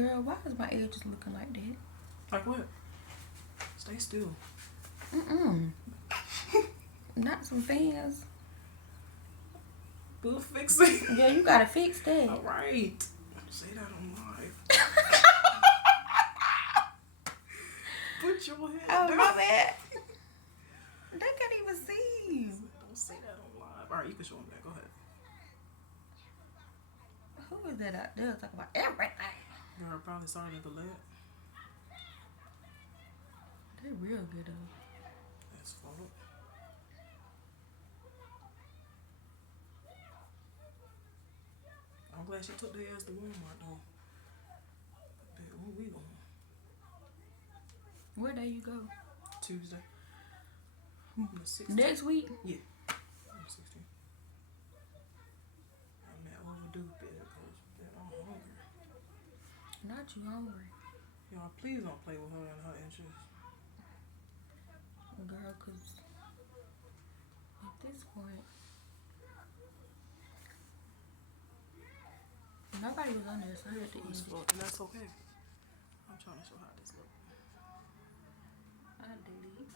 Girl, why is my edges looking like that? Like what? Stay still. Not some fans. We'll fix it. Yeah, you gotta fix that. All right. Say that on live. Put your head down. Oh, my bad. They can't even see. Don't say that on live. All right, you can show them that. Go ahead. Who is that out there talking about everything? Girl, probably sorry to the lead. They real good though. That's full. I'm glad she took their ass to Walmart though. Babe, where we going? Where day you go? Tuesday. The 16th. Next week? Yeah. I'm 16. I'm at overdue because I'm hungry. Not you hungry. Y'all, please don't play with her and her interests. Girl, cause at this point nobody was on there, so I had to end it. And that's okay. I'm trying to show how this looks. I delete.